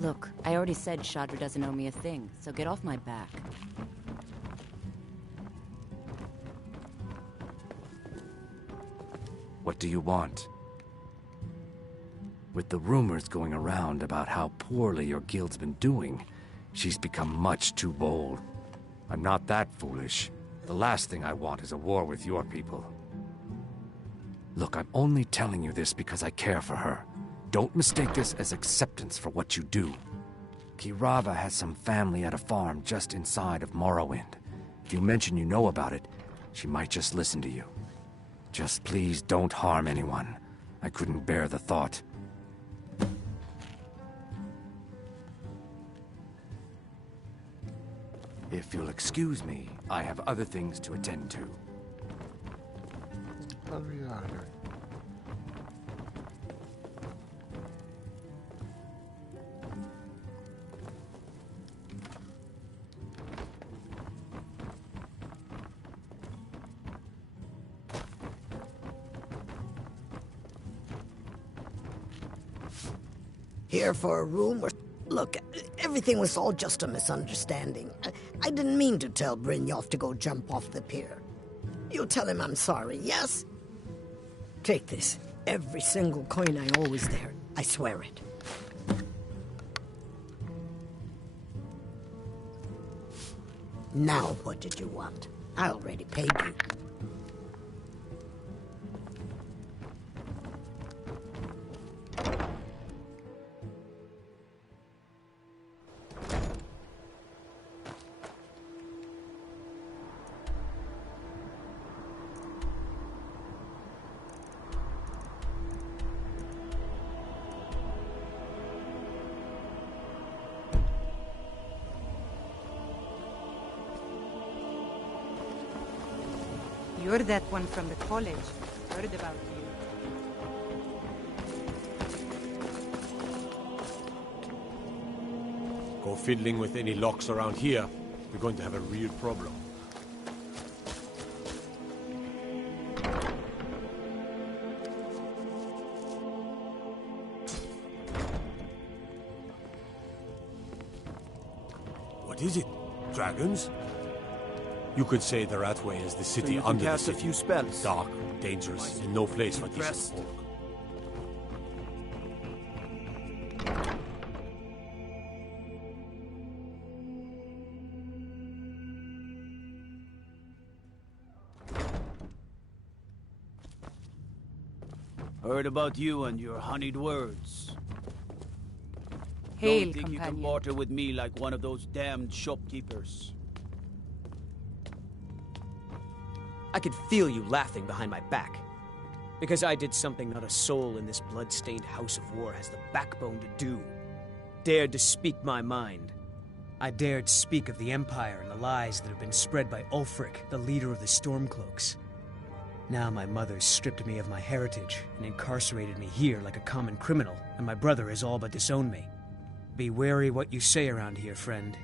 Look, I already said Shadra doesn't owe me a thing, so get off my back. What do you want? With the rumors going around about how poorly your guild's been doing, she's become much too bold. I'm not that foolish. The last thing I want is a war with your people. Look, I'm only telling you this because I care for her. Don't mistake this as acceptance for what you do. Kirava has some family at a farm just inside of Morrowind. If you mention you know about it, she might just listen to you. Just please don't harm anyone. I couldn't bear the thought. If you'll excuse me, I have other things to attend to. Here for a room or... Look, everything was all just a misunderstanding. I didn't mean to tell Brynjolf to go jump off the pier. You'll tell him I'm sorry, yes? Take this. Every single coin I owe is there. I swear it. Now what did you want? I already paid you. You're that one from the college. Heard about you. Go fiddling with any locks around here. We're going to have a real problem. What is it? Dragons? You could say the Ratway is the city so under the cast city. A few spells. Dark, dangerous, and no place for decent folk. Heard about you and your honeyed words. Hail, Don't think companion. you can barter with me like one of those damned shopkeepers. I could feel you laughing behind my back. Because I did something not a soul in this blood-stained house of war has the backbone to do. Dared to speak my mind. I dared speak of the Empire and the lies that have been spread by Ulfric, the leader of the Stormcloaks. Now my mother's stripped me of my heritage and incarcerated me here like a common criminal, and my brother has all but disowned me. Be wary what you say around here, friend.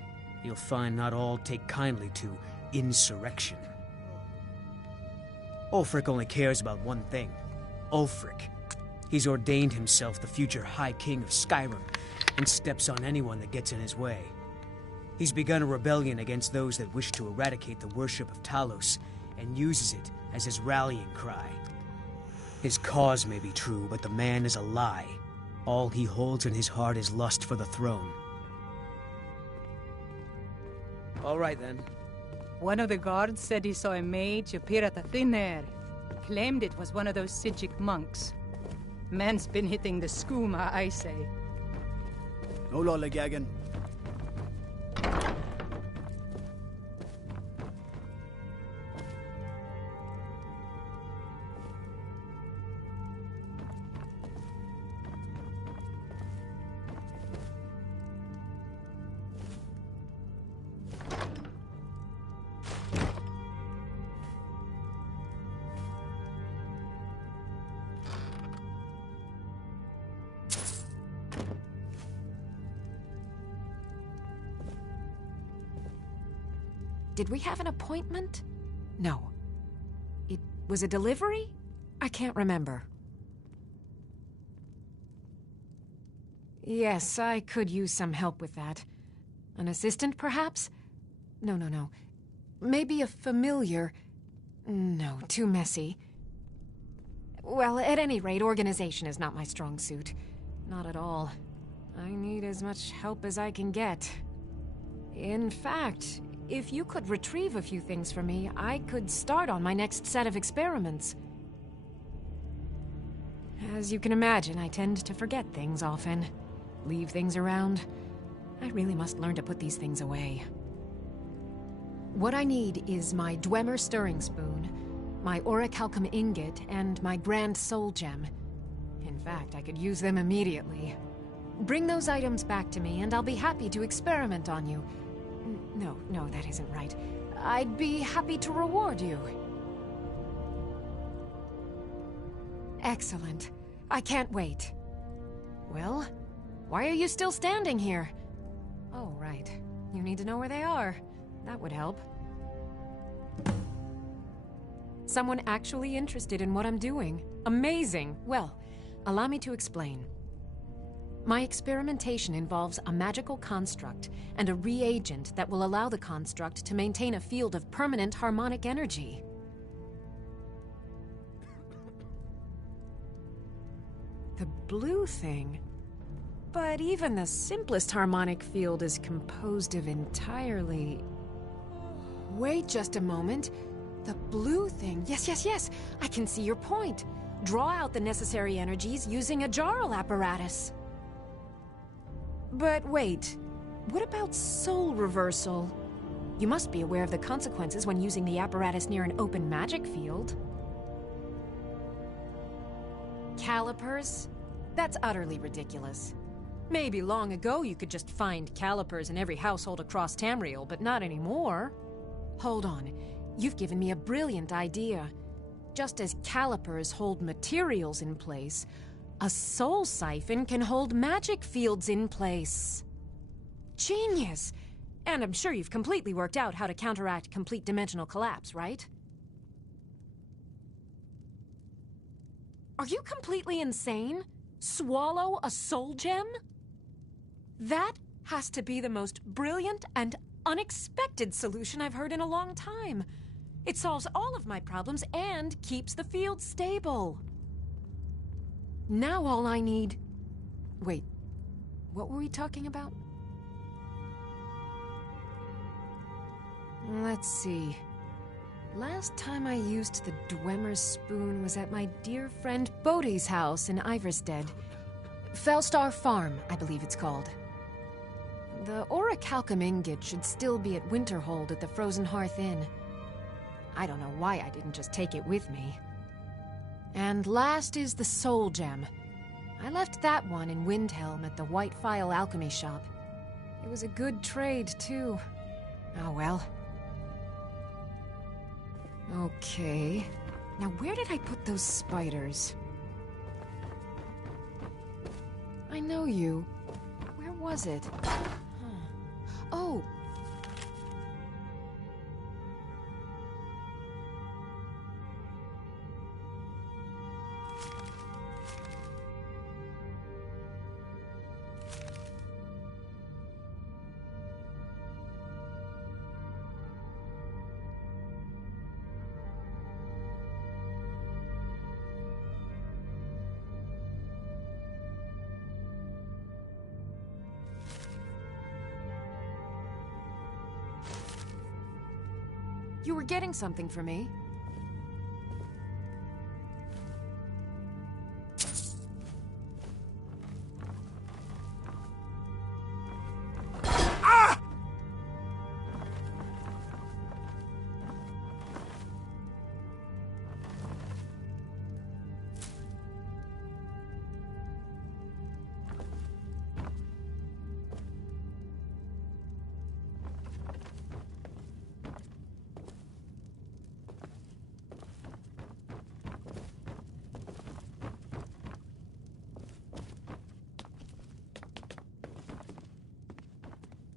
You'll find not all take kindly to insurrection. Ulfric only cares about one thing. Ulfric. He's ordained himself the future High King of Skyrim, and steps on anyone that gets in his way. He's begun a rebellion against those that wish to eradicate the worship of Talos, and uses it as his rallying cry. His cause may be true, but the man is a lie. All he holds in his heart is lust for the throne. All right, then. One of the guards said he saw a mage appear at the thin air. Claimed it was one of those Sijic monks. Man's been hitting the skooma, I say. No lollygagging. Did we have an appointment? No. It was a delivery? I can't remember. Yes, I could use some help with that. An assistant, perhaps? No. Maybe a familiar. No, too messy. Well, at any rate, organization is not my strong suit. Not at all. I need as much help as I can get. In fact, if you could retrieve a few things for me, I could start on my next set of experiments. As you can imagine, I tend to forget things often. Leave things around. I really must learn to put these things away. What I need is my Dwemer stirring spoon, my orichalcum ingot, and my Grand Soul Gem. In fact, I could use them immediately. Bring those items back to me, and I'll be happy to experiment on you. No, that isn't right. I'd be happy to reward you. Excellent. I can't wait. Well, why are you still standing here? Oh, right. You need to know where they are. That would help. Someone actually interested in what I'm doing. Amazing. Well, allow me to explain. My experimentation involves a magical construct and a reagent that will allow the construct to maintain a field of permanent harmonic energy. The blue thing? But even the simplest harmonic field is composed of entirely... Wait just a moment. The blue thing. Yes. I can see your point. Draw out the necessary energies using a Jarl apparatus. But wait, what about soul reversal? You must be aware of the consequences when using the apparatus near an open magic field. Calipers? That's utterly ridiculous. Maybe long ago you could just find calipers in every household across Tamriel, but not anymore. Hold on, you've given me a brilliant idea. Just as calipers hold materials in place, a soul siphon can hold magic fields in place. Genius! And I'm sure you've completely worked out how to counteract complete dimensional collapse, right? Are you completely insane? Swallow a soul gem? That has to be the most brilliant and unexpected solution I've heard in a long time. It solves all of my problems and keeps the field stable. Now all I need... Wait, what were we talking about? Let's see. Last time I used the Dwemer spoon was at my dear friend Bodhi's house in Iverstead. Fellstar Farm, I believe it's called. The orichalcum ingot should still be at Winterhold at the Frozen Hearth Inn. I don't know why I didn't just take it with me. And last is the Soul Gem. I left that one in Windhelm at the White Phial Alchemy Shop. It was a good trade, too. Oh well. Okay. Now where did I put those spiders? I know you. Where was it? Huh. Oh! You were getting something for me.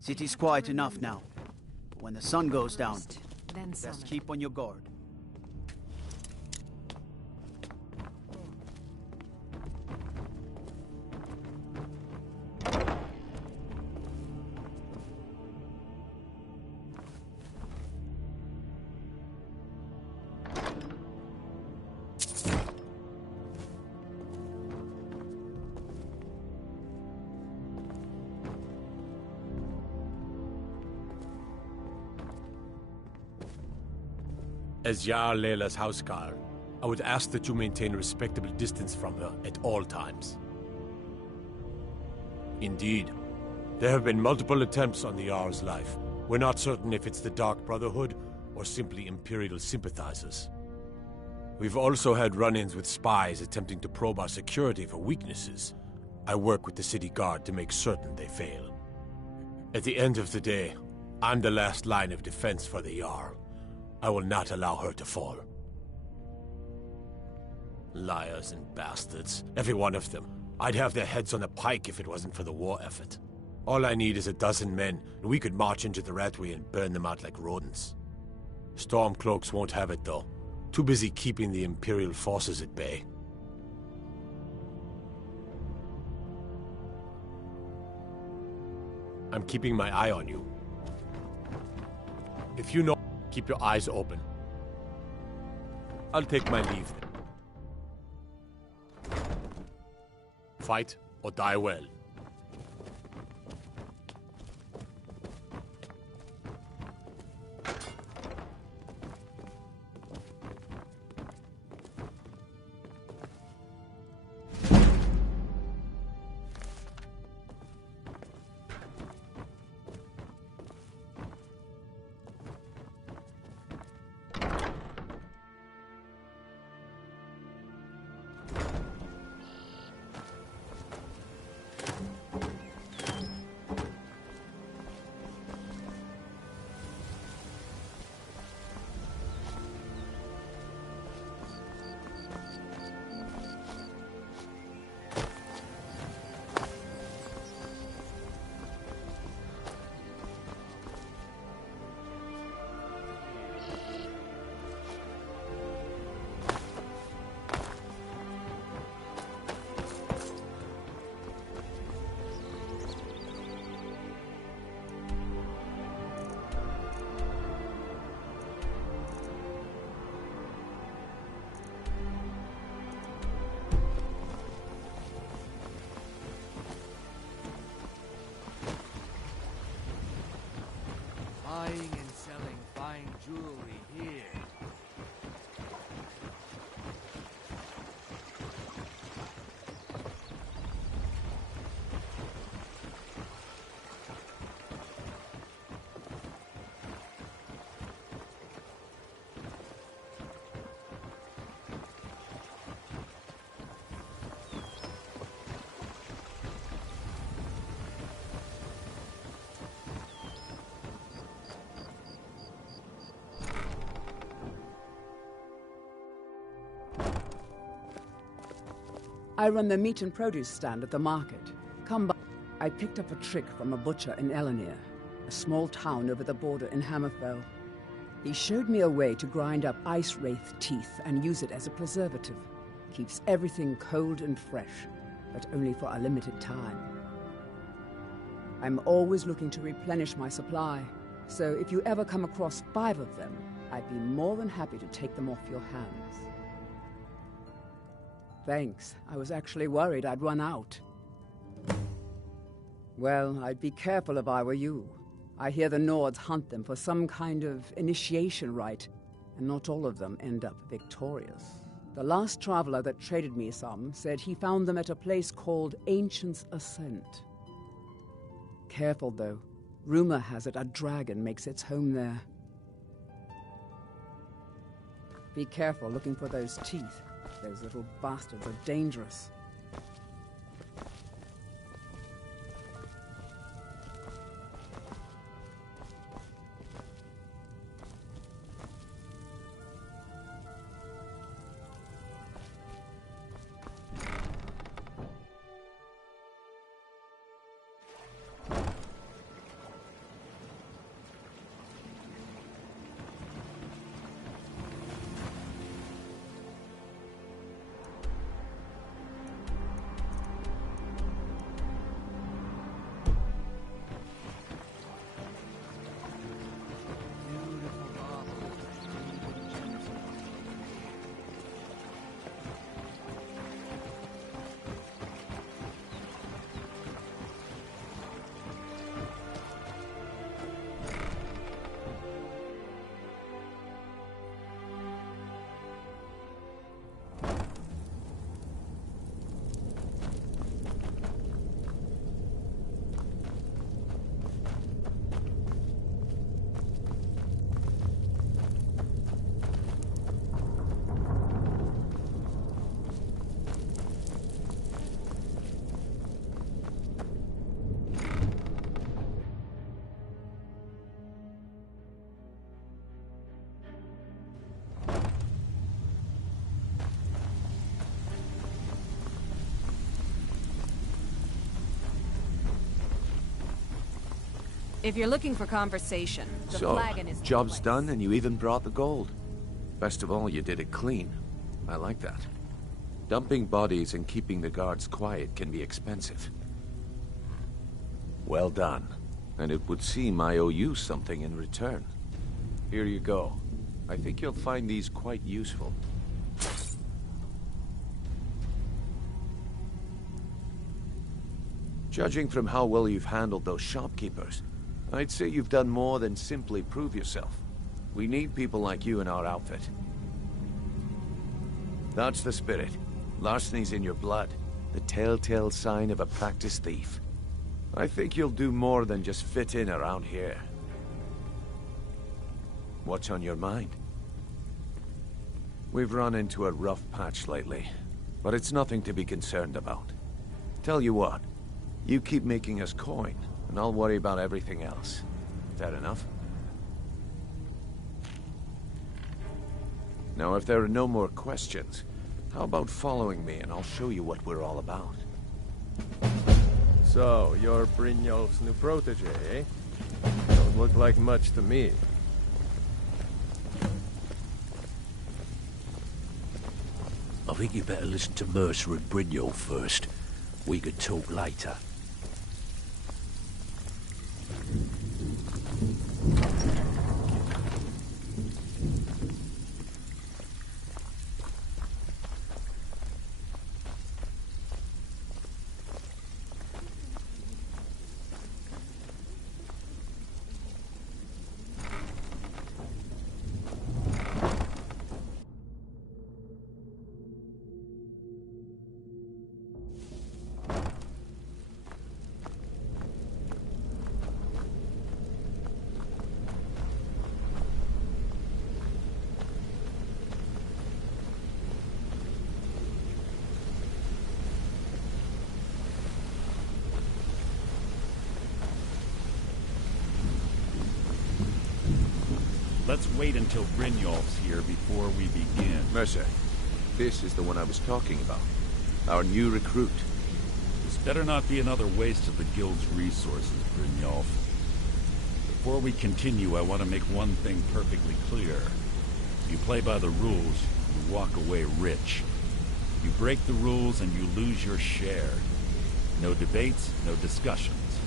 City's quiet enough now. But when the sun goes down, Then best summon. keep on your guard. As Jarl Layla's houseguard, I would ask that you maintain a respectable distance from her at all times. Indeed, there have been multiple attempts on the Jarl's life. We're not certain if it's the Dark Brotherhood or simply Imperial sympathizers. We've also had run-ins with spies attempting to probe our security for weaknesses. I work with the city guard to make certain they fail. At the end of the day, I'm the last line of defense for the Jarl. I will not allow her to fall. Liars and bastards, every one of them. I'd have their heads on a pike if it wasn't for the war effort. All I need is a dozen men, and we could march into the Ratway and burn them out like rodents. Stormcloaks won't have it, though. Too busy keeping the Imperial forces at bay. I'm keeping my eye on you. If you know, keep your eyes open. I'll take my leave then. Fight or die well. Buying and selling fine jewelry here. I run the meat and produce stand at the market. Come by. I picked up a trick from a butcher in Elenir, a small town over the border in Hammerfell. He showed me a way to grind up ice wraith teeth and use it as a preservative. Keeps everything cold and fresh, but only for a limited time. I'm always looking to replenish my supply, so if you ever come across 5 of them, I'd be more than happy to take them off your hands. Thanks. I was actually worried I'd run out. Well, I'd be careful if I were you. I hear the Nords hunt them for some kind of initiation rite, and not all of them end up victorious. The last traveler that traded me some said he found them at a place called Ancient's Ascent. Careful, though. Rumor has it a dragon makes its home there. Be careful looking for those teeth. Those little bastards are dangerous. If you're looking for conversation, the So, flagon is the job's place. done and you even brought the gold. Best of all, you did it clean. I like that. Dumping bodies and keeping the guards quiet can be expensive. Well done. And it would seem I owe you something in return. Here you go. I think you'll find these quite useful. Judging from how well you've handled those shopkeepers, I'd say you've done more than simply prove yourself. We need people like you in our outfit. That's the spirit. Larceny's in your blood. The telltale sign of a practiced thief. I think you'll do more than just fit in around here. What's on your mind? We've run into a rough patch lately, but it's nothing to be concerned about. Tell you what, you keep making us coin, and I'll worry about everything else. Fair enough? Now, if there are no more questions, how about following me and I'll show you what we're all about? So, you're Brynjolf's new protege, eh? Don't look like much to me. I think you better listen to Mercer and Brynjolf first. We can talk later. Let's wait until Brynjolf's here before we begin. Mercer, this is the one I was talking about. Our new recruit. This better not be another waste of the guild's resources, Brynjolf. Before we continue, I want to make one thing perfectly clear. You play by the rules, you walk away rich. You break the rules and you lose your share. No debates, no discussions.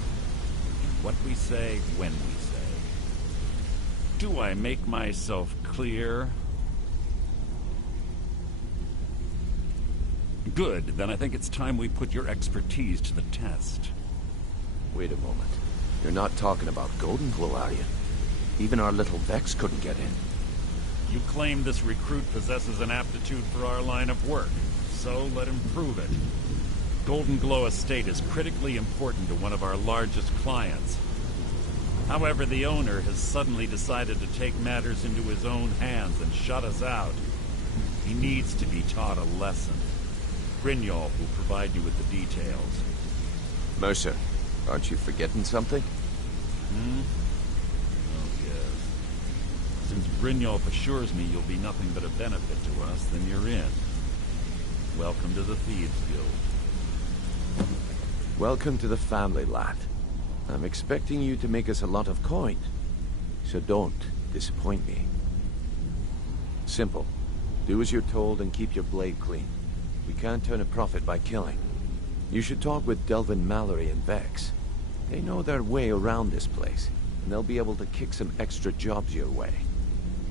What we say, when we say. Do I make myself clear? Good, then I think it's time we put your expertise to the test. Wait a moment. You're not talking about Golden Glow, are you? Even our little Vex couldn't get in. You claim this recruit possesses an aptitude for our line of work, so let him prove it. Golden Glow Estate is critically important to one of our largest clients. However, the owner has suddenly decided to take matters into his own hands and shut us out. He needs to be taught a lesson. Brynjolf will provide you with the details. Mercer, aren't you forgetting something? Oh, yes. Since Brynjolf assures me you'll be nothing but a benefit to us, then you're in. Welcome to the Thieves Guild. Welcome to the family, lad. I'm expecting you to make us a lot of coin, so don't disappoint me. Simple. Do as you're told and keep your blade clean. We can't turn a profit by killing. You should talk with Delvin Mallory and Vex. They know their way around this place, and they'll be able to kick some extra jobs your way.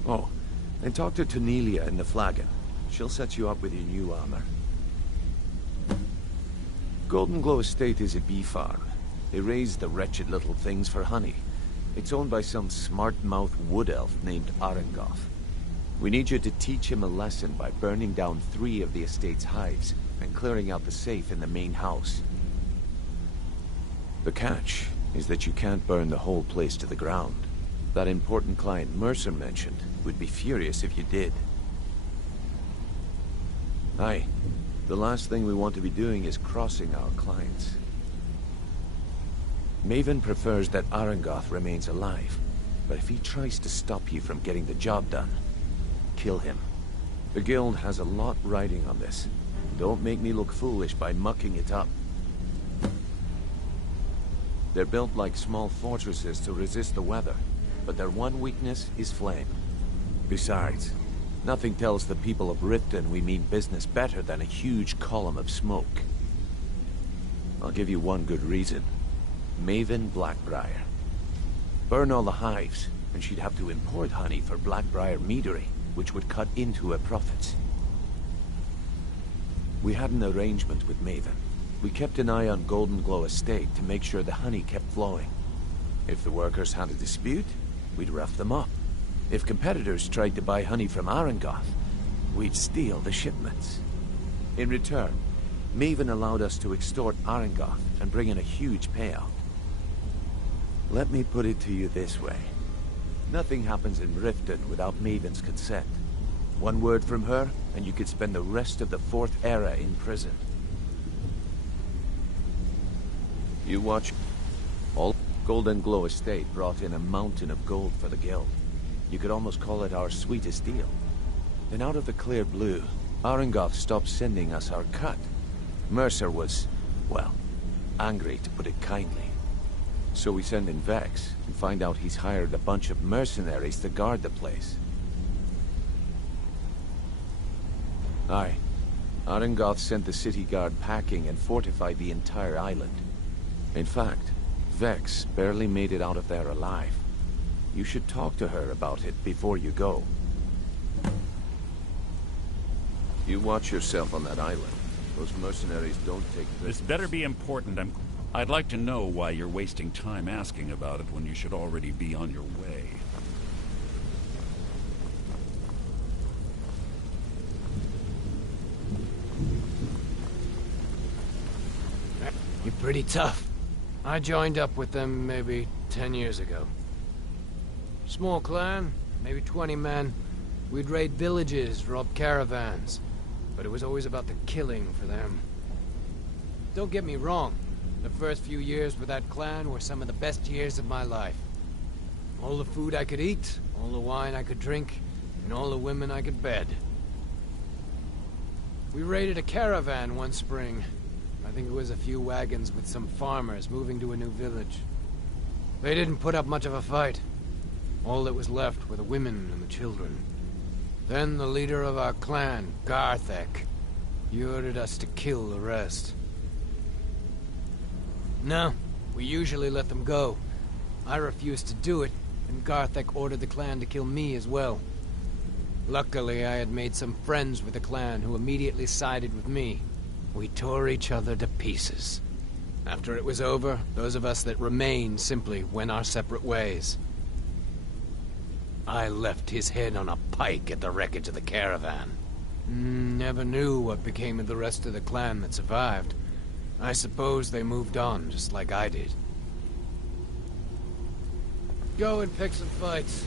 Oh, and talk to Cornelia in the Flagon. She'll set you up with your new armor. Golden Glow Estate is a bee farm. They raise the wretched little things for honey. It's owned by some smart-mouthed wood elf named Arengoth. We need you to teach him a lesson by burning down 3 of the estate's hives and clearing out the safe in the main house. The catch is that you can't burn the whole place to the ground. That important client Mercer mentioned would be furious if you did. Aye, the last thing we want to be doing is crossing our clients. Maven prefers that Arengoth remains alive, but if he tries to stop you from getting the job done, kill him. The guild has a lot riding on this. Don't make me look foolish by mucking it up. They're built like small fortresses to resist the weather, but their one weakness is flame. Besides, nothing tells the people of Riften we mean business better than a huge column of smoke. I'll give you one good reason. Maven Blackbriar. Burn all the hives, and she'd have to import honey for Blackbriar meadery, which would cut into her profits. We had an arrangement with Maven. We kept an eye on Golden Glow Estate to make sure the honey kept flowing. If the workers had a dispute, we'd rough them up. If competitors tried to buy honey from Arengoth, we'd steal the shipments. In return, Maven allowed us to extort Arengoth and bring in a huge payout. Let me put it to you this way. Nothing happens in Riften without Maven's consent. One word from her, and you could spend the rest of the Fourth Era in prison. You watch. All Golden Glow Estate brought in a mountain of gold for the guild. You could almost call it our sweetest deal. Then out of the clear blue, Arengoth stopped sending us our cut. Mercer was, well, angry to put it kindly. So we send in Vex and find out he's hired a bunch of mercenaries to guard the place. Aye. Arengoth sent the city guard packing and fortified the entire island. In fact, Vex barely made it out of there alive. You should talk to her about it before you go. You watch yourself on that island. Those mercenaries don't take prisoners. This better be important. I'd like to know why you're wasting time asking about it when you should already be on your way. You're pretty tough. I joined up with them maybe 10 years ago. Small clan, maybe 20 men. We'd raid villages, rob caravans. But it was always about the killing for them. Don't get me wrong. The first few years with that clan were some of the best years of my life. All the food I could eat, all the wine I could drink, and all the women I could bed. We raided a caravan one spring. I think it was a few wagons with some farmers moving to a new village. They didn't put up much of a fight. All that was left were the women and the children. Then the leader of our clan, Garthek, he ordered us to kill the rest. No, we usually let them go. I refused to do it, and Garthek ordered the clan to kill me as well. Luckily, I had made some friends with the clan who immediately sided with me. We tore each other to pieces. After it was over, those of us that remained simply went our separate ways. I left his head on a pike at the wreckage of the caravan. Never knew what became of the rest of the clan that survived. I suppose they moved on, just like I did. Go and pick some fights.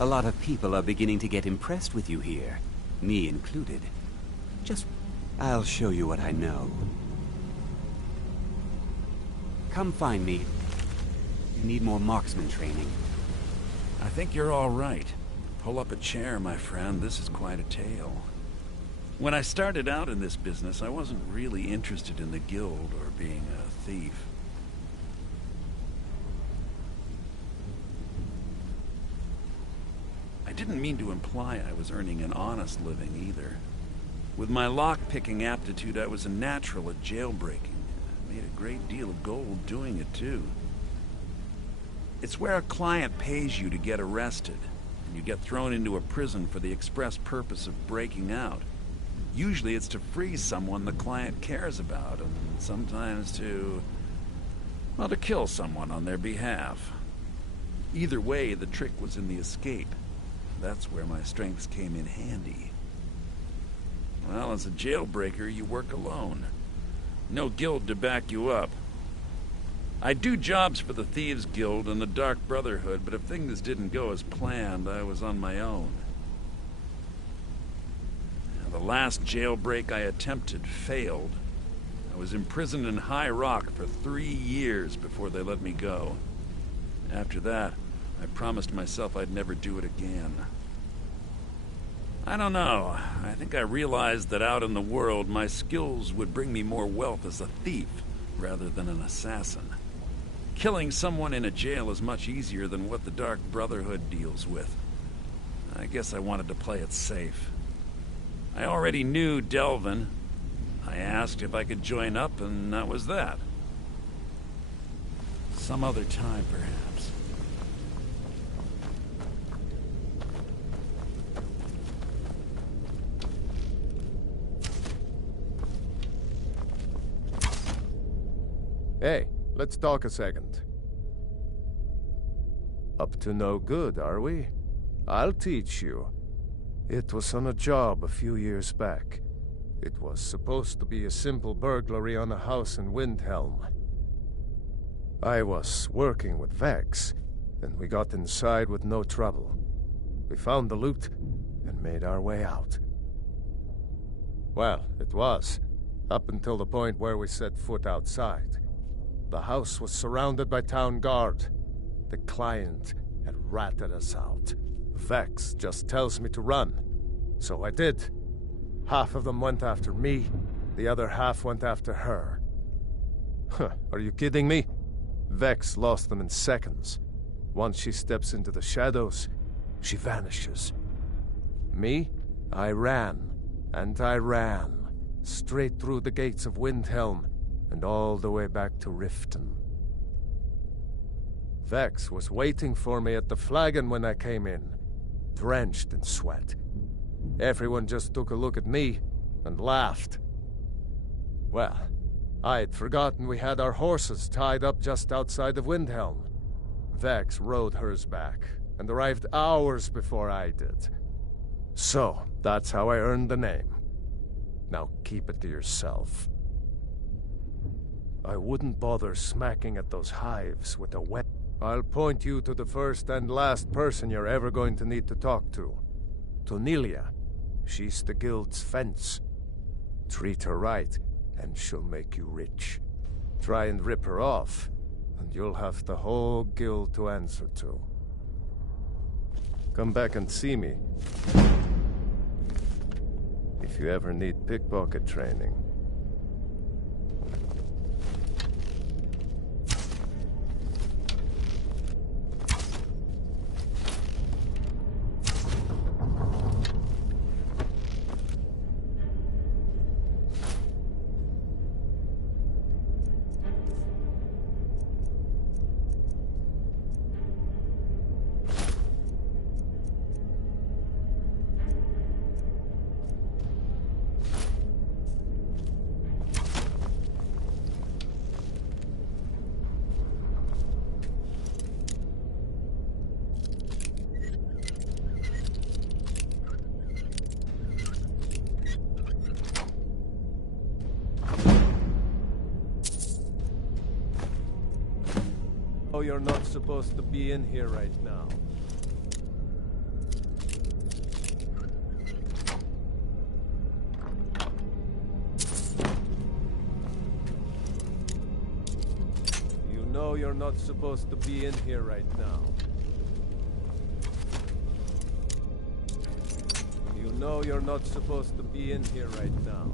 A lot of people are beginning to get impressed with you here, me included. I'll show you what I know. Come find me. You need more marksman training. I think you're all right. Pull up a chair, my friend. This is quite a tale. When I started out in this business, I wasn't really interested in the guild or being a thief. I didn't mean to imply I was earning an honest living either. With my lock-picking aptitude, I was a natural at jailbreaking. I made a great deal of gold doing it, too. It's where a client pays you to get arrested, and you get thrown into a prison for the express purpose of breaking out. Usually it's to free someone the client cares about, and sometimes to kill someone on their behalf. Either way, the trick was in the escape. That's where my strengths came in handy. Well, as a jailbreaker, you work alone. No guild to back you up. I do jobs for the Thieves Guild and the Dark Brotherhood, but if things didn't go as planned, I was on my own. The last jailbreak I attempted failed. I was imprisoned in High Rock for 3 years before they let me go. After that, I promised myself I'd never do it again. I don't know. I think I realized that out in the world, my skills would bring me more wealth as a thief rather than an assassin. Killing someone in a jail is much easier than what the Dark Brotherhood deals with. I guess I wanted to play it safe. I already knew Delvin. I asked if I could join up, and that was that. Some other time, perhaps. Hey, let's talk a second. Up to no good, are we? I'll teach you. It was on a job a few years back. It was supposed to be a simple burglary on a house in Windhelm. I was working with Vex, and we got inside with no trouble. We found the loot and made our way out. Well, it was, up until the point where we set foot outside. The house was surrounded by town guard. The client had ratted us out. Vex just tells me to run. So I did. Half of them went after me, the other half went after her. Are you kidding me? Vex lost them in seconds. Once she steps into the shadows, she vanishes. Me? I ran, and I ran, straight through the gates of Windhelm, and all the way back to Riften. Vex was waiting for me at the flagon when I came in, drenched in sweat. Everyone just took a look at me and laughed. Well, I had forgotten we had our horses tied up just outside of Windhelm. Vex rode hers back and arrived hours before I did. So, that's how I earned the name. Now keep it to yourself. I wouldn't bother smacking at those hives with a weapon. I'll point you to the first and last person you're ever going to need to talk to. Tonilia. She's the guild's fence. Treat her right, and she'll make you rich. Try and rip her off, and you'll have the whole guild to answer to. Come back and see me. If you ever need pickpocket training. You're not supposed to be in here right now. know you're not supposed to be in here right now. You know you're not supposed to be in here right now.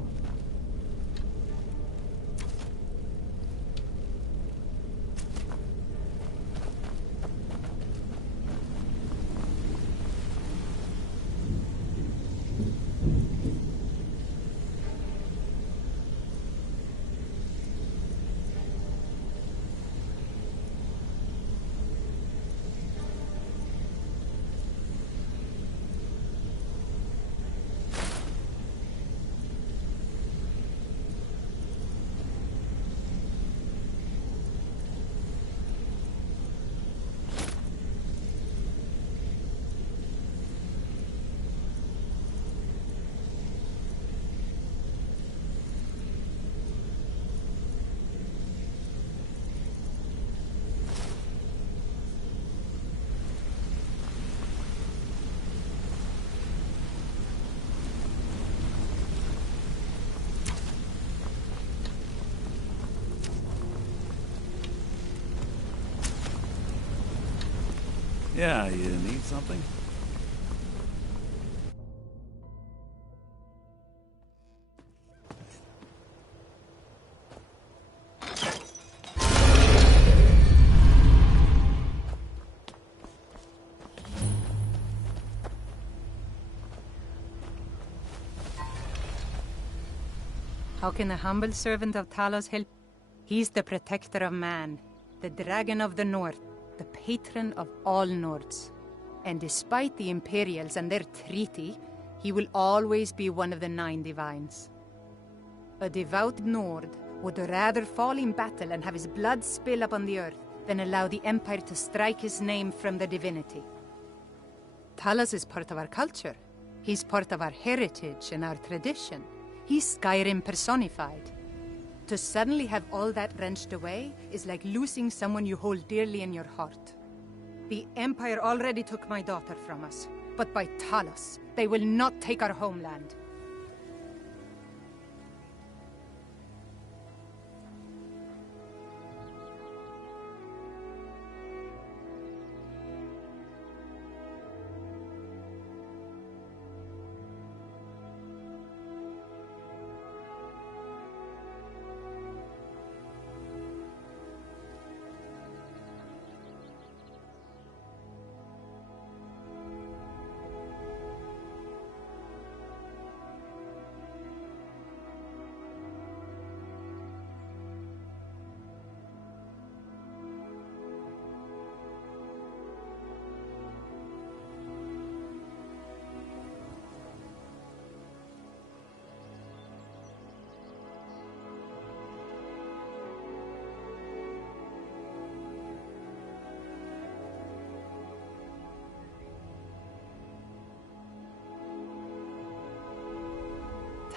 Yeah, you need something? How can the humble servant of Talos help? He's the protector of man, the dragon of the north, the patron of all Nords. And despite the Imperials and their treaty, he will always be one of the 9 divines. A devout Nord would rather fall in battle and have his blood spill upon the earth than allow the Empire to strike his name from the divinity. Talos is part of our culture. He's part of our heritage and our tradition. He's Skyrim personified. To suddenly have all that wrenched away is like losing someone you hold dearly in your heart. The Empire already took my daughter from us, but by Talos, they will not take our homeland.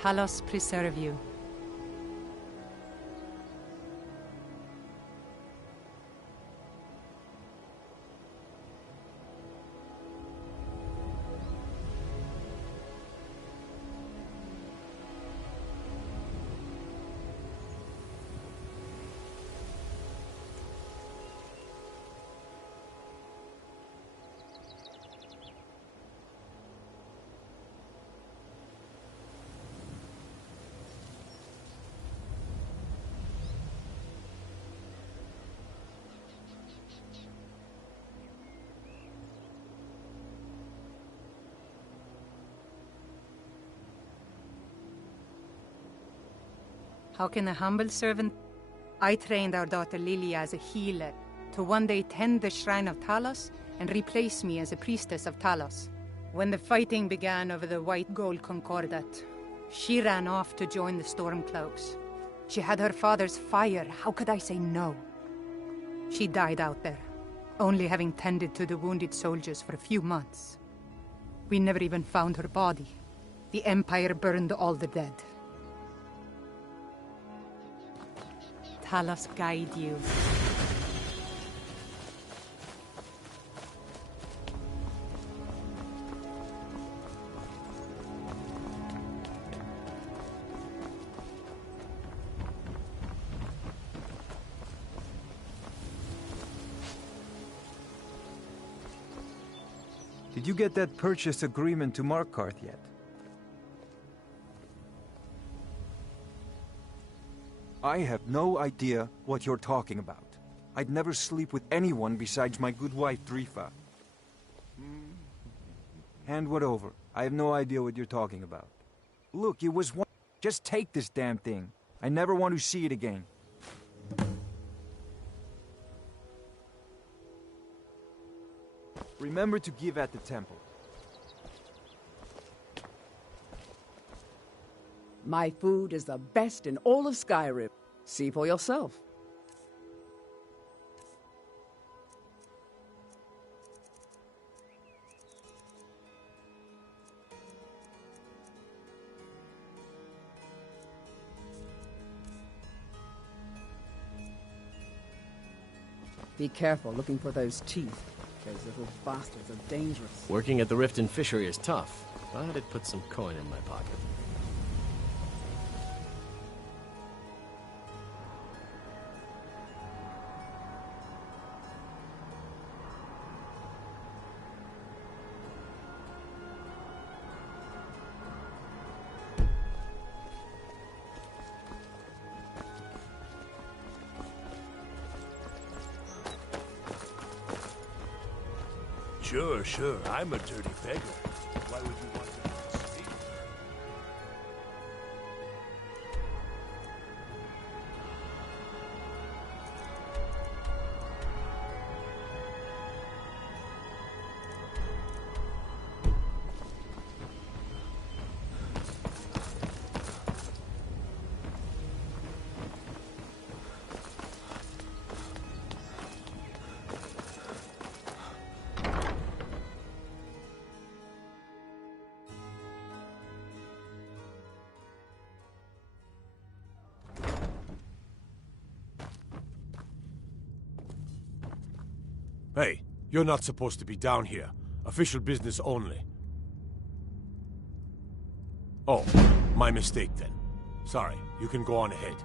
Talos preserve you. How can a humble servant? I trained our daughter Lilia as a healer to one day tend the shrine of Talos and replace me as a priestess of Talos. When the fighting began over the white gold concordat, she ran off to join the Stormcloaks. She had her father's fire. How could I say no? She died out there, only having tended to the wounded soldiers for a few months. We never even found her body. The Empire burned all the dead. Talos guide you. Did you get that purchase agreement to Markarth yet? I have no idea what you're talking about. I'd never sleep with anyone besides my good wife, Drifa. Hand what over. I have no idea what you're talking about. Look, it was one... Just take this damn thing. I never want to see it again. Remember to give at the temple. My food is the best in all of Skyrim. See for yourself. Be careful looking for those teeth. Those little bastards are dangerous. Working at the Rift and Fishery is tough, but it puts some coin in my pocket. Sure, I'm a dirty beggar. Why would you want to speak? Hey, you're not supposed to be down here. Official business only. Oh, my mistake then. Sorry, you can go on ahead.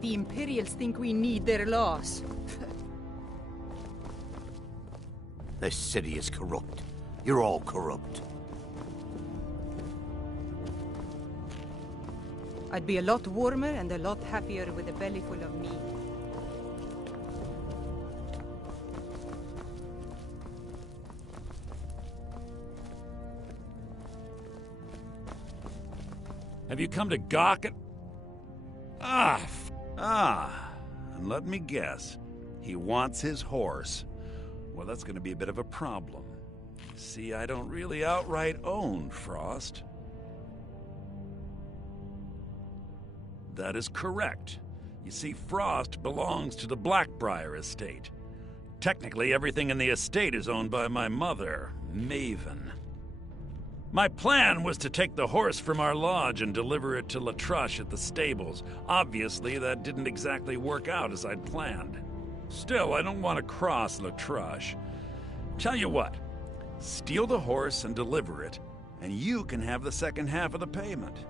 The Imperials think we need their laws. This city is corrupt. You're all corrupt. I'd be a lot warmer and a lot happier with a belly full of meat. Have you come to gawk at... And let me guess. He wants his horse. Well, that's going to be a bit of a problem. See, I don't really outright own Frost. That is correct. You see, Frost belongs to the Blackbriar estate. Technically, everything in the estate is owned by my mother, Maven. My plan was to take the horse from our lodge and deliver it to Latrush at the stables. Obviously, that didn't exactly work out as I'd planned. Still, I don't want to cross Latrush. Tell you what, steal the horse and deliver it, and you can have the second half of the payment.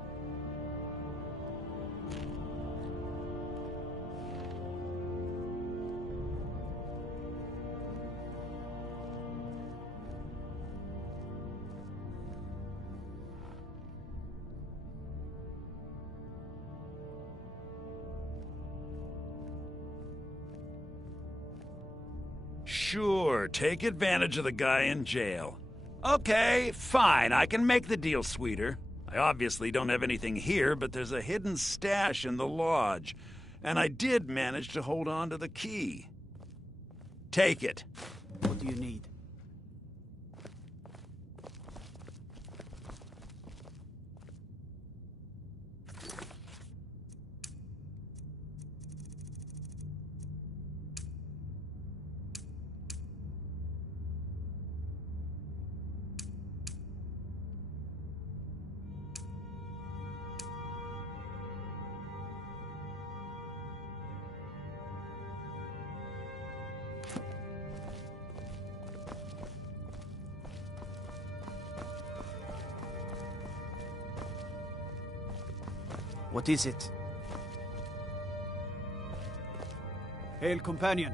Sure, take advantage of the guy in jail. Okay, fine, I can make the deal sweeter. I obviously don't have anything here, but there's a hidden stash in the lodge, and I did manage to hold on to the key. Take it. What do you need? What is it? Hail, companion.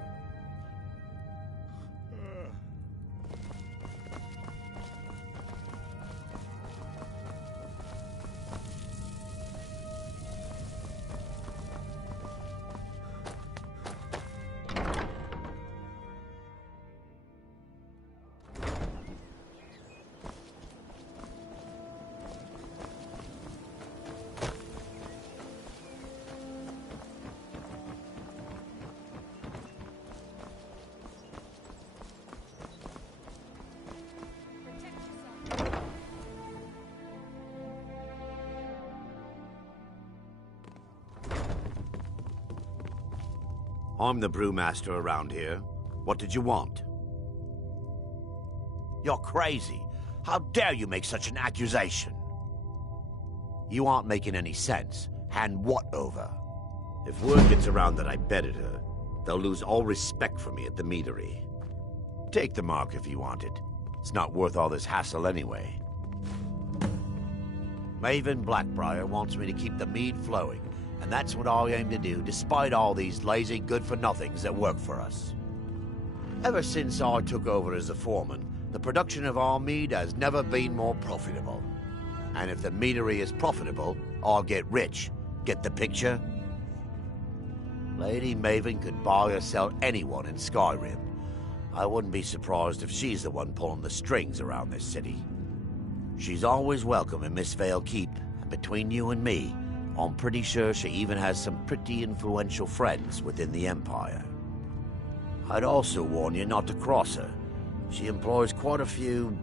I'm the brewmaster around here. What did you want? You're crazy. How dare you make such an accusation? You aren't making any sense. Hand what over? If word gets around that I bedded her, they'll lose all respect for me at the meadery. Take the mark if you want it. It's not worth all this hassle anyway. Maven Blackbriar wants me to keep the mead flowing, and that's what I aim to do, despite all these lazy good-for-nothings that work for us. Ever since I took over as the foreman, the production of our mead has never been more profitable. And if the meadery is profitable, I'll get rich. Get the picture? Lady Maven could buy or sell anyone in Skyrim. I wouldn't be surprised if she's the one pulling the strings around this city. She's always welcome in Mistveil Keep, and between you and me, I'm pretty sure she even has some pretty influential friends within the Empire. I'd also warn you not to cross her. She employs quite a few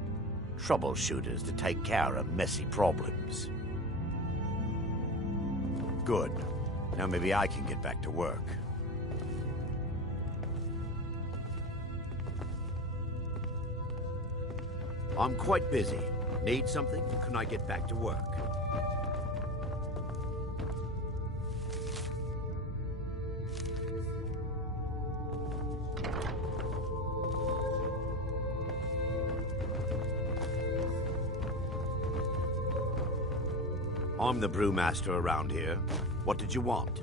troubleshooters to take care of messy problems. Good. Now maybe I can get back to work. I'm quite busy. Need something? Can I get back to work? I'm the brewmaster around here. What did you want?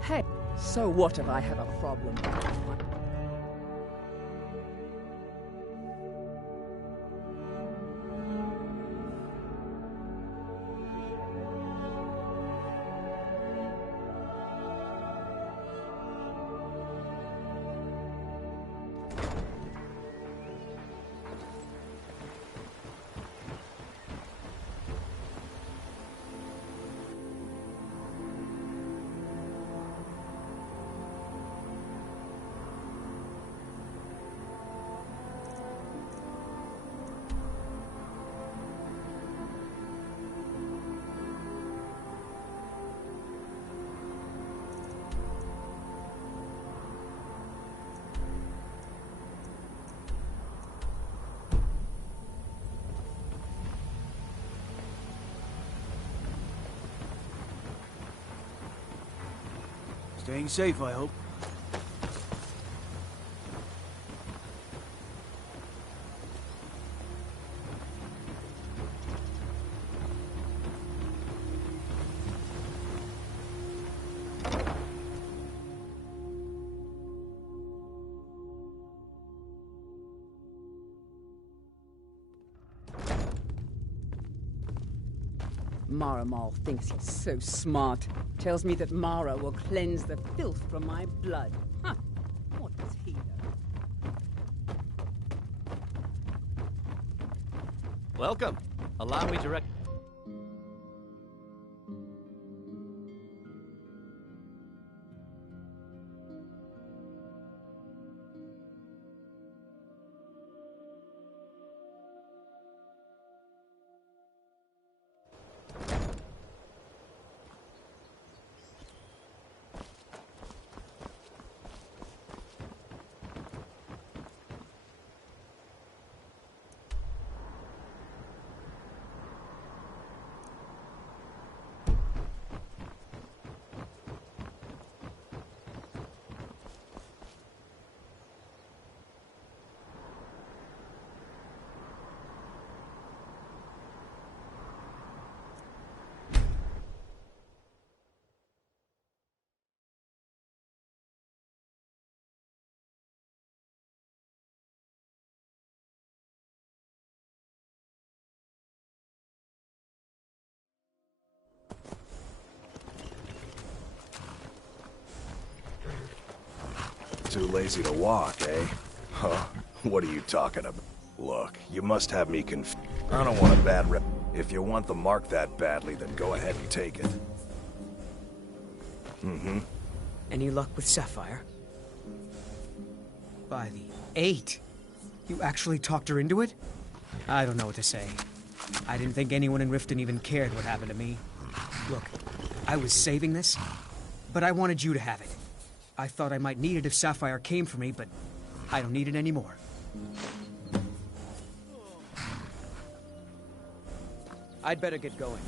Hey, so what if I have a problem? Staying safe, I hope. Maramal thinks he's so smart. Tells me that Mara will cleanse the filth from my blood. Huh. What does he know? Welcome. Allow me to Too lazy to walk, eh? Huh? What are you talking about? Look, you must have me confused. I don't want a bad rep. If you want the mark that badly, then go ahead and take it. Mm-hmm. Any luck with Sapphire? By the 8. You actually talked her into it? I don't know what to say. I didn't think anyone in Riften even cared what happened to me. Look, I was saving this, but I wanted you to have it. I thought I might need it if Sapphire came for me, but I don't need it anymore. I'd better get going.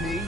me?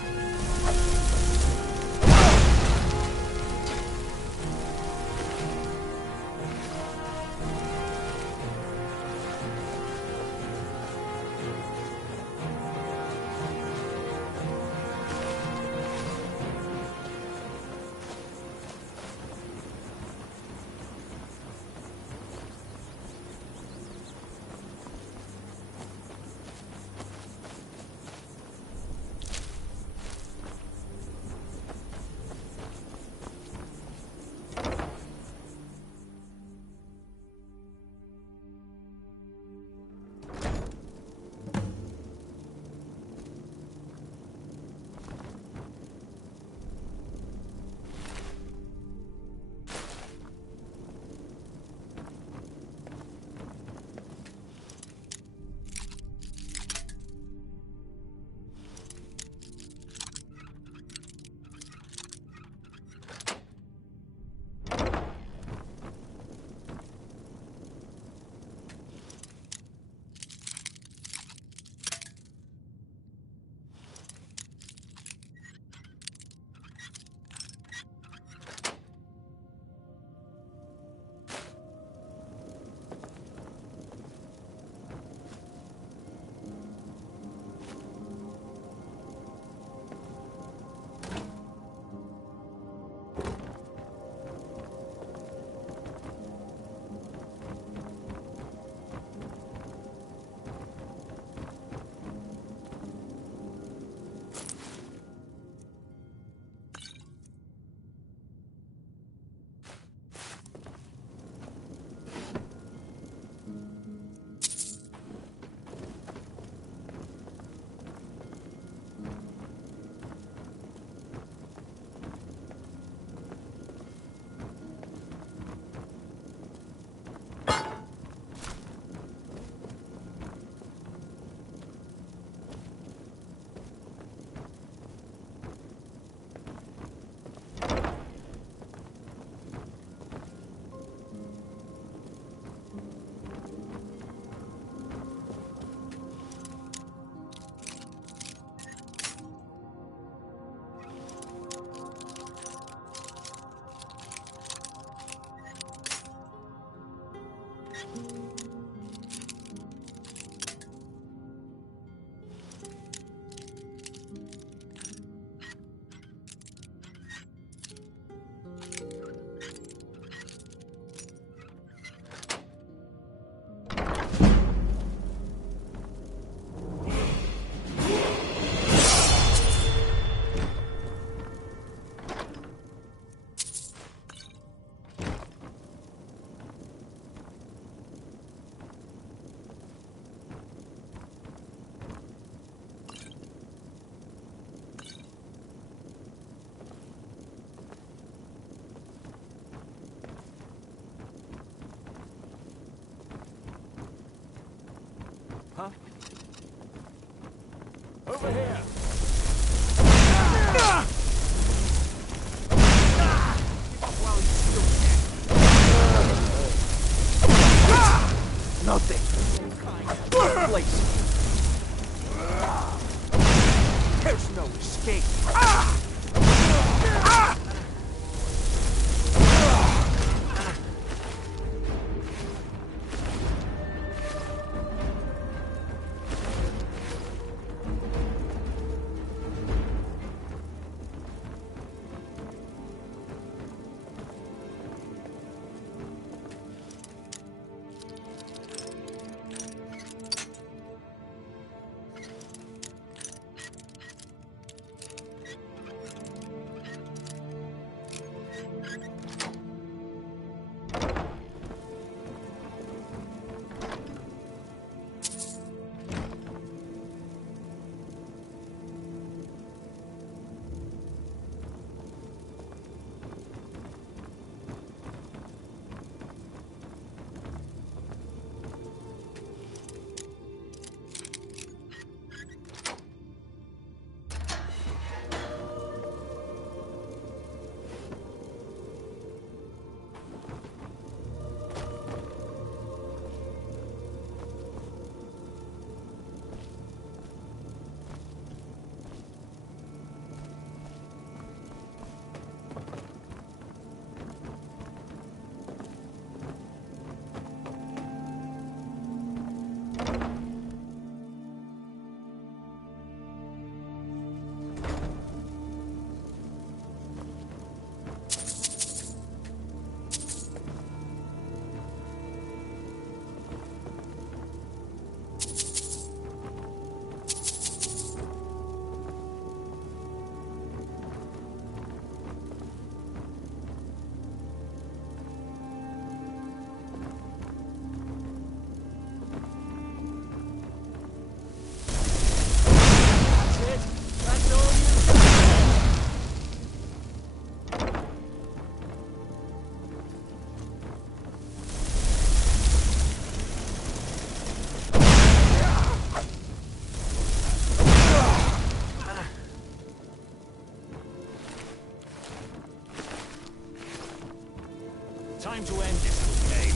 Time to end this game.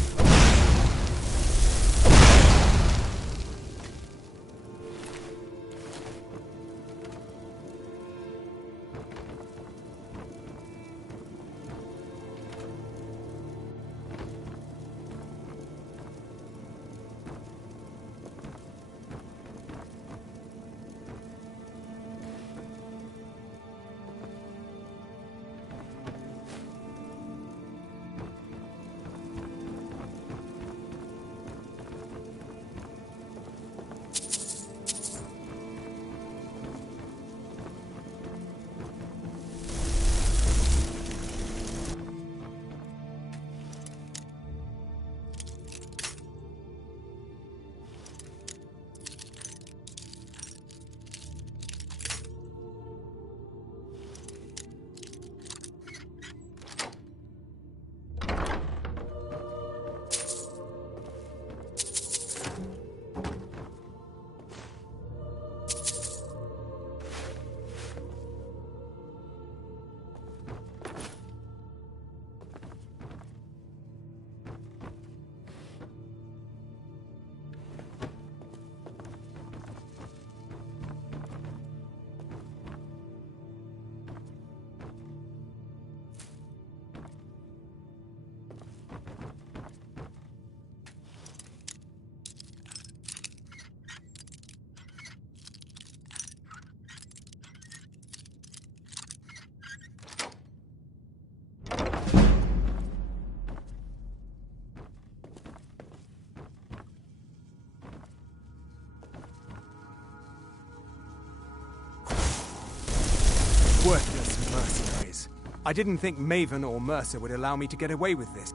Worthless mercenaries. I didn't think Maven or Mercer would allow me to get away with this.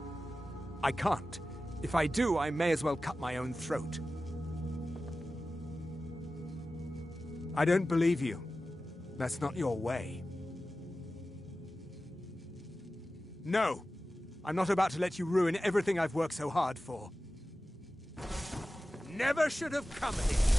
I can't. If I do, I may as well cut my own throat. I don't believe you. That's not your way. No! I'm not about to let you ruin everything I've worked so hard for. Never should have come here!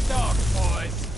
the dogs, boys.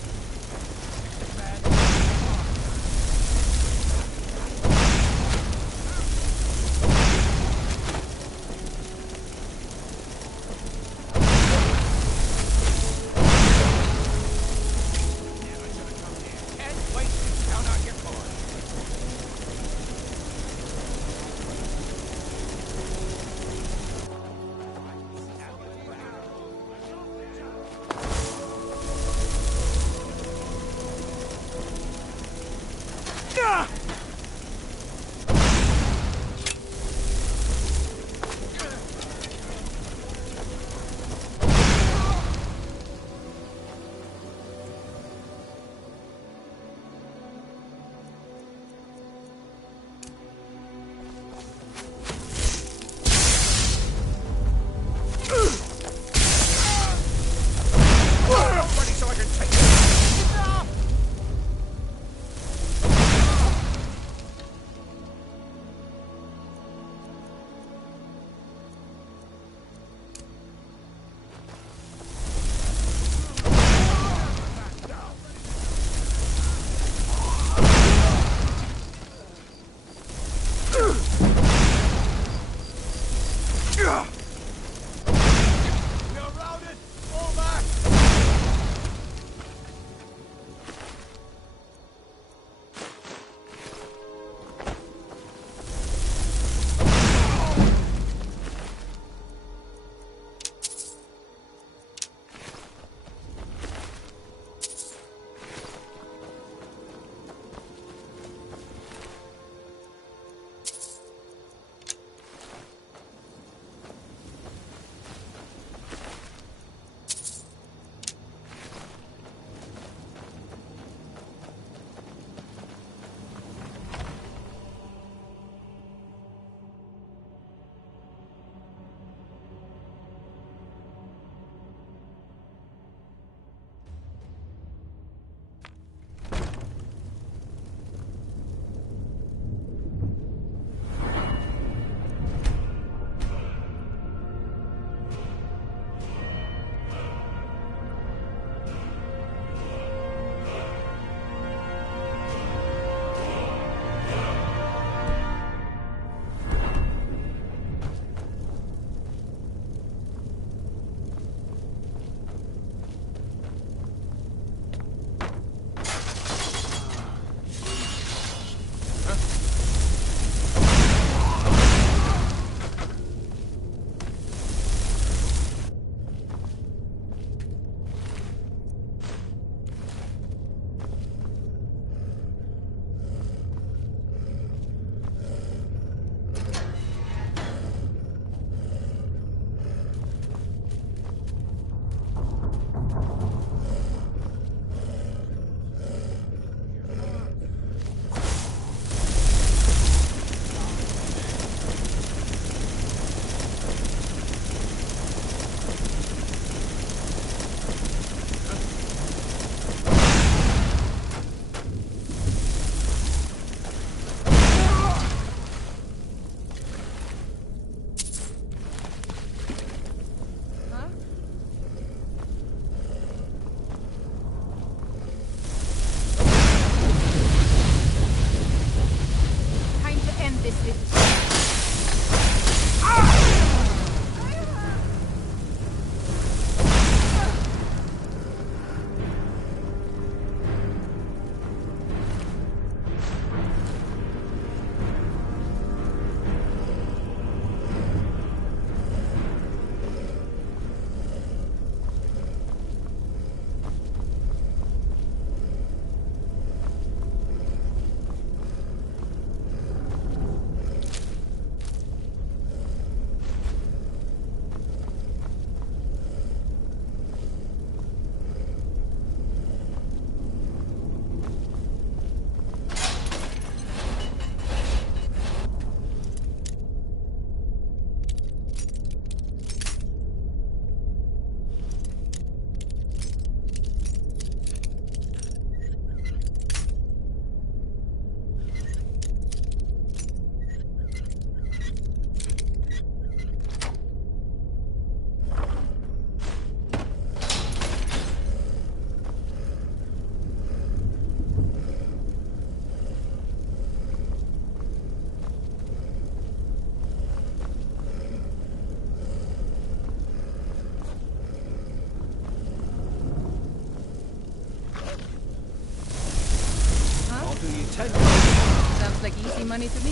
Sounds like easy money to me.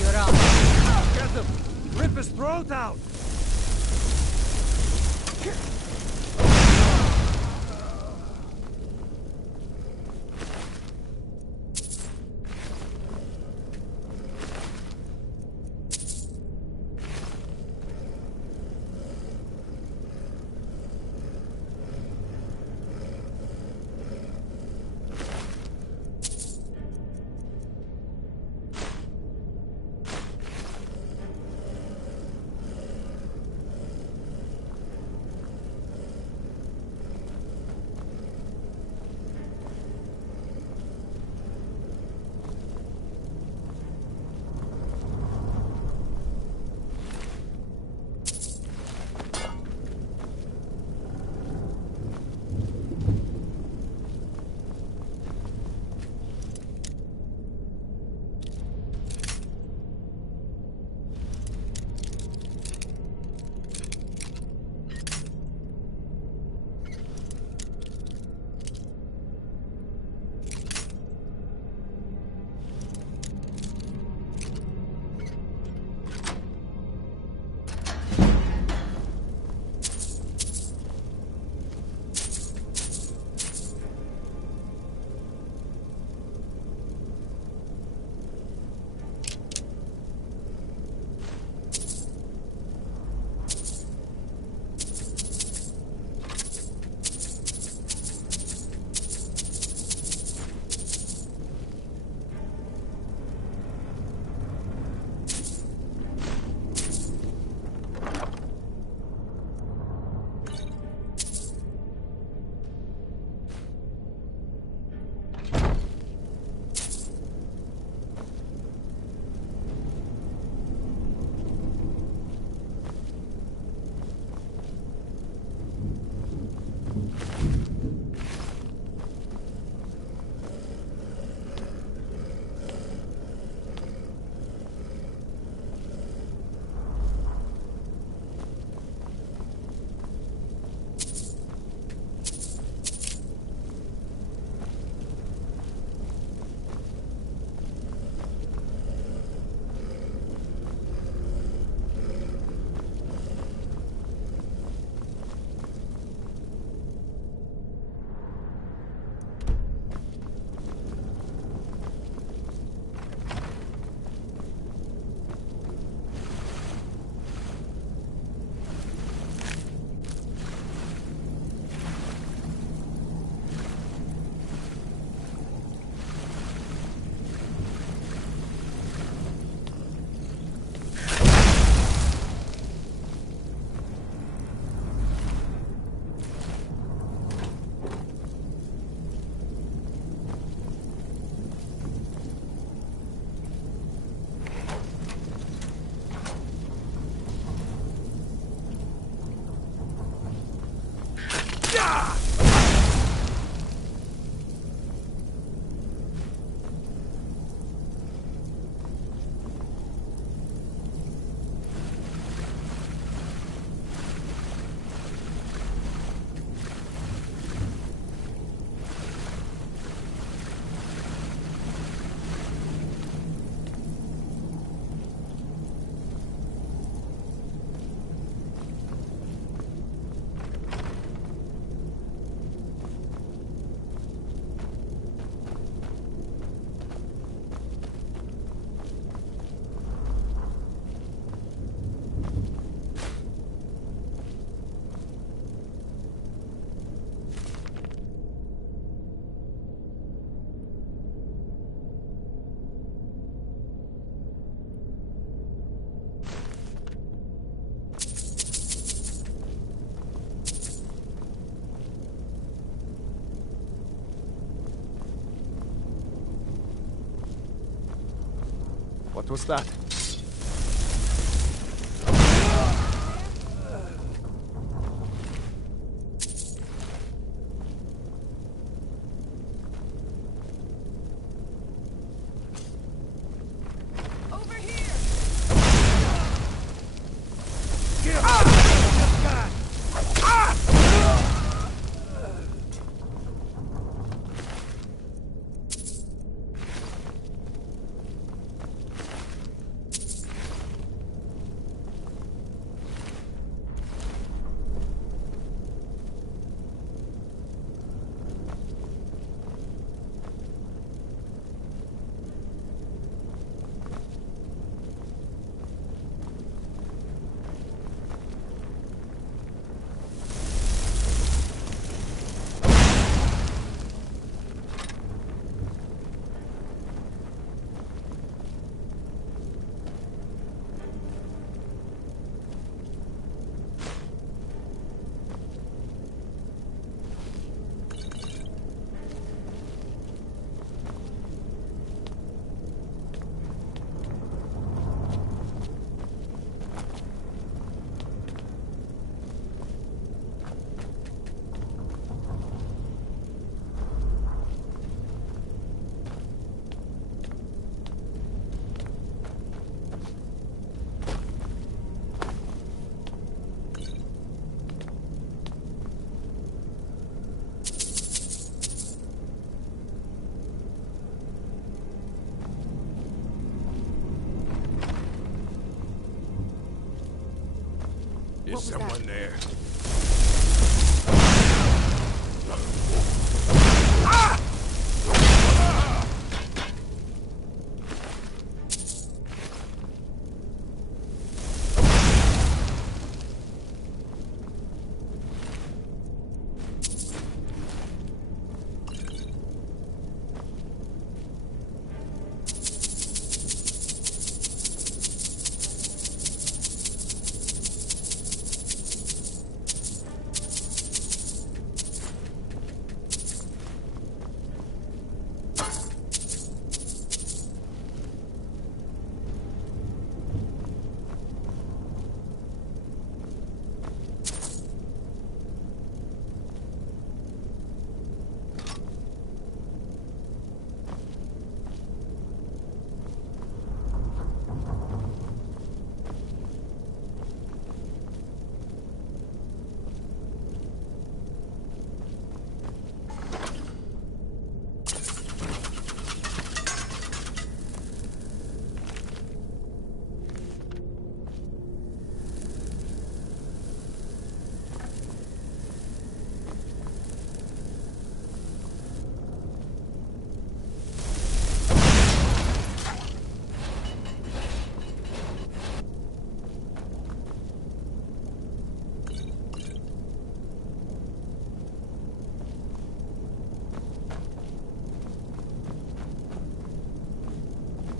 You're on. Get him! Rip his throat out! What was that? There's someone there.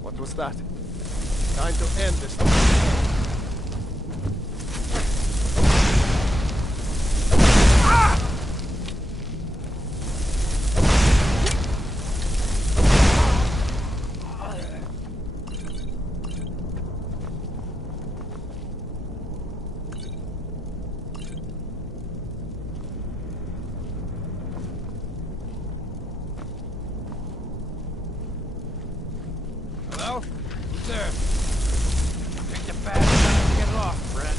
What was that? Time to end this. Hello? Who's there? Pick the bad time to get off, friend.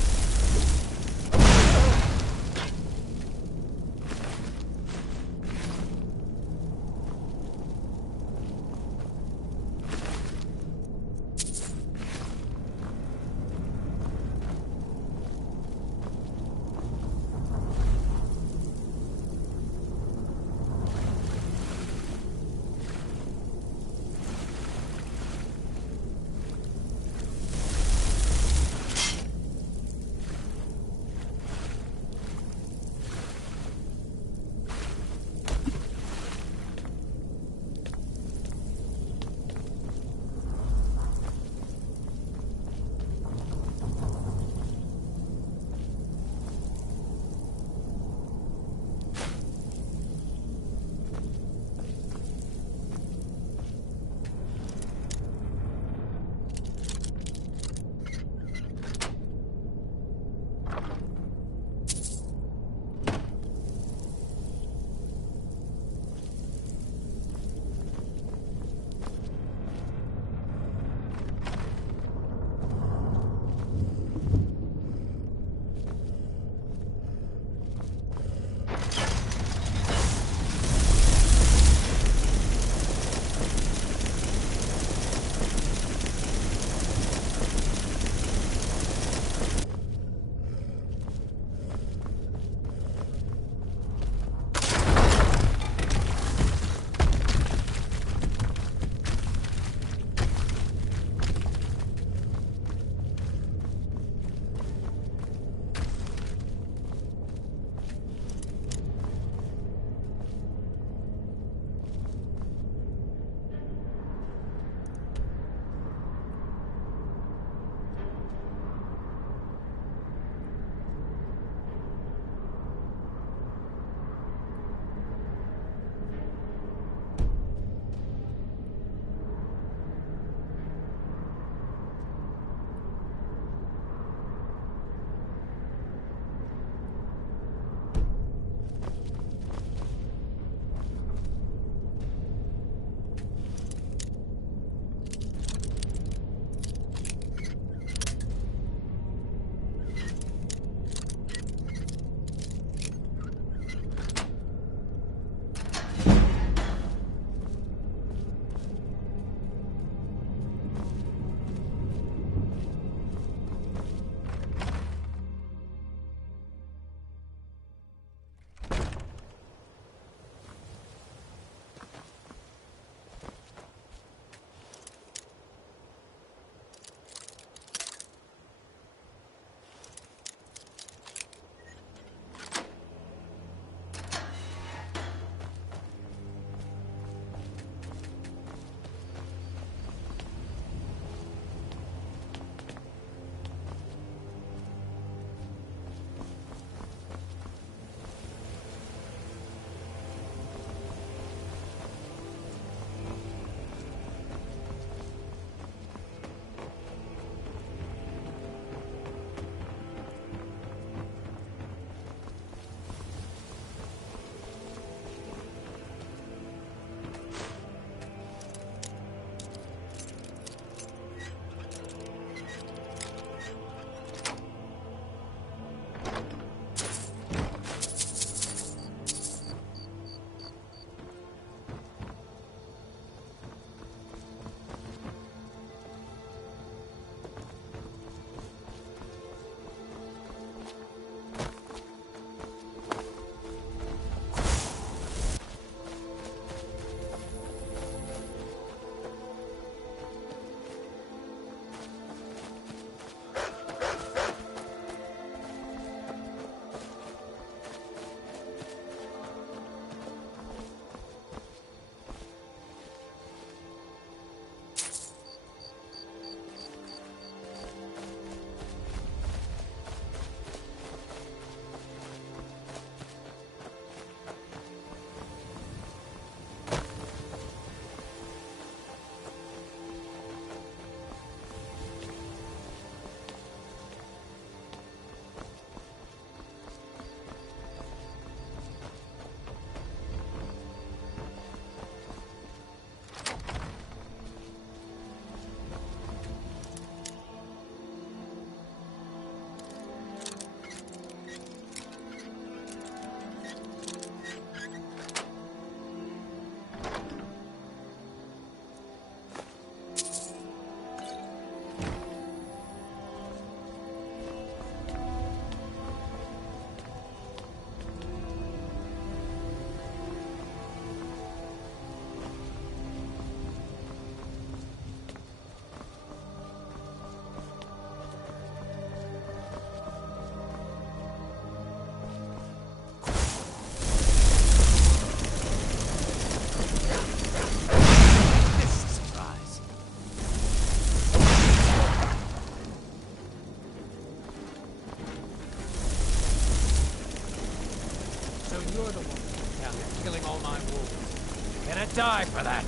die for that.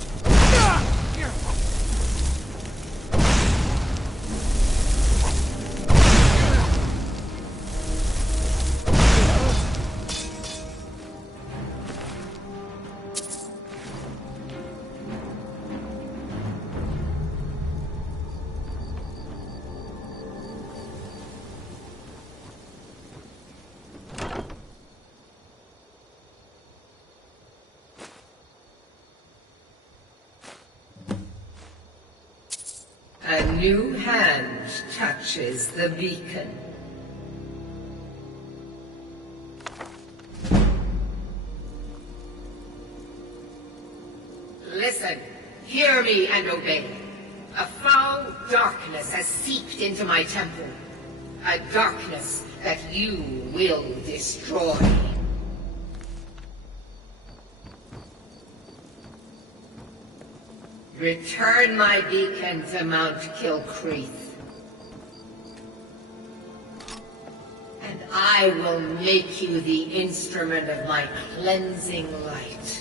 A new hand touches the beacon. Listen, hear me and obey. A foul darkness has seeped into my temple. A darkness that you will destroy. Return my beacon to Mount Kilcreath, and I will make you the instrument of my cleansing light.